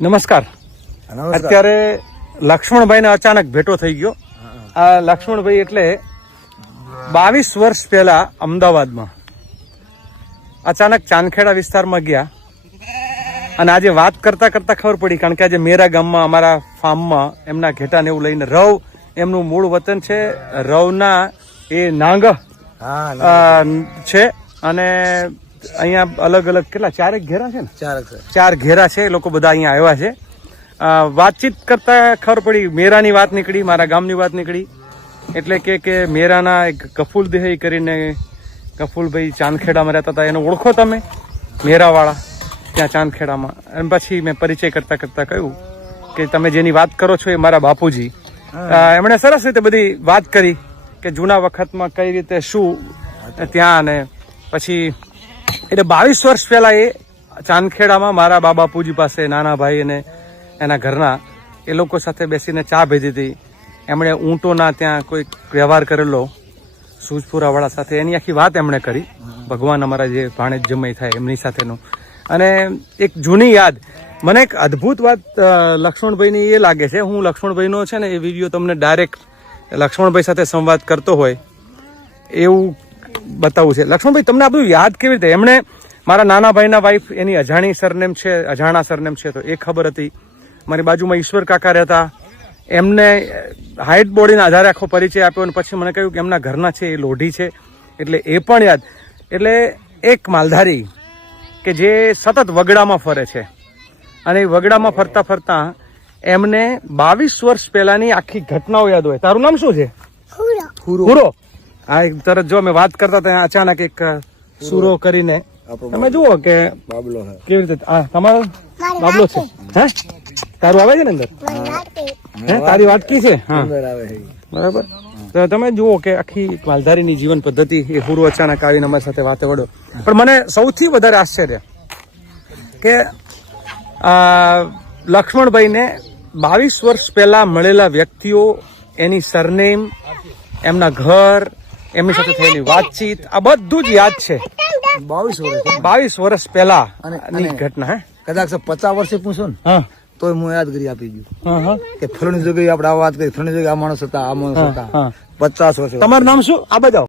નમસ્કાર. અત્યારે લક્ષ્મણભાઈને અચાનક ભેટો થઈ ગયો. આ લક્ષ્મણભાઈ એટલે 22 વર્ષ પહેલા અમદાવાદમાં અચાનક ચાંદખેડા વિસ્તારમાં ગયા અને આજે વાત કરતા કરતા ખબર પડી, કારણ કે આજે મેરા ગામમાં અમારા ફાર્મમાં એમના ઘેટાને એવું લઈને રવ એમનું મૂળ વતન છે. રવના એ નાંગ છે અને અહીંયા અલગ અલગ કેટલા ચારેક ઘેરા છે ને, ચાર ઘેરા છે. એ લોકો બધા અહીંયા આવ્યા છે. વાતચીત કરતા ખબર પડી, મેરાની વાત નીકળી, મારા ગામની વાત નીકળી. એટલે કે મેરાના એક કફુલ દેહી કરીને કફુલભાઈ ચાંદખેડામાં રહેતા હતા, એને ઓળખો તમે? મેરાવાળા ત્યાં ચાંદખેડામાં. અને પછી મેં પરિચય કરતા કરતા કહ્યું કે તમે જેની વાત કરો છો એ મારા બાપુજી. એમણે સરસ રીતે બધી વાત કરી કે જૂના વખતમાં કઈ રીતે શું ત્યાં, અને પછી એટલે 22 વર્ષ પહેલા એ ચાંદખેડામાં મારા બા બાપુજી પાસે નાના ભાઈ અને એના ઘરના એ લોકો સાથે બેસીને ચા પીધી હતી. એમણે ઊંટોના ત્યાં કોઈ વ્યવહાર કરેલો સૂજપુરાવાળા સાથે, એની આખી વાત એમણે કરી. ભગવાન અમારા જે ભાણેજ જમાઈ થાય એમની સાથેનું. અને એક જૂની યાદ, મને એક અદ્ભુત વાત લક્ષ્મણભાઈની એ લાગે છે. હું લક્ષ્મણભાઈનો છે ને એ વિડીયો તમને ડાયરેક્ટ લક્ષ્મણભાઈ સાથે સંવાદ કરતો હોય એવું બતાવવું છે. લક્ષ્મણભાઈ, તમને આ બધું યાદ કેવી રીતે? એમણે મારા નાના ભાઈના વાઈફ, એની અજાણી સરનેમ છે, અજાણા સરનેમ છે, તો એ ખબર હતી. મારી બાજુમાં ઈશ્વર કાકા રહેતા, એમને હાઇટ બોડીના આધારે આખો પરિચય આપ્યો. અને પછી મને કહ્યું કે એમના ઘરના છે એ લોઢી છે, એટલે એ પણ યાદ. એટલે એક માલધારી કે જે સતત વગડામાં ફરે છે, અને એ વગડામાં ફરતા ફરતા એમને 22 વર્ષ પહેલાની આખી ઘટનાઓ યાદ હોય. તારું નામ શું છે? હુરો. હા, તરત જો અમે વાત કરતા ત્યાં અચાનક એક સુરો કરીને તમે જુઓ કે કેવી રીતે. તમારો બાબલો છે? હે, તારું આવે છે ને અંદર? હે, તારી વાટકી છે? હા, બરાબર. તો તમે જુઓ કે આખી માલધારીની જીવન પદ્ધતિ. એ હુરો અચાનક આવીને અમારી સાથે વાતે વળ્યો. પણ મને સૌથી વધારે આશ્ચર્ય કે લક્ષ્મણભાઈને 22 વર્ષ પહેલા મળેલા વ્યક્તિઓ, એની સરનેમ, એમના ઘર, એમની સાથે થયેલી વાતચીત, આ બધું જ યાદ છે. 22 વર્ષ પહેલા ની ઘટના. હે, કદાચ 50 વર્ષે પૂછો ને હા તો હું યાદગીરી આપી ગયું કે ફલાણી જગ્યાએ આપણે આ વાત કરી, ફલાણી જગ્યાએ આ માણસ હતા, આ માણસ હતા. 50 વર્ષે. તમારું નામ શું? આ બજાવ.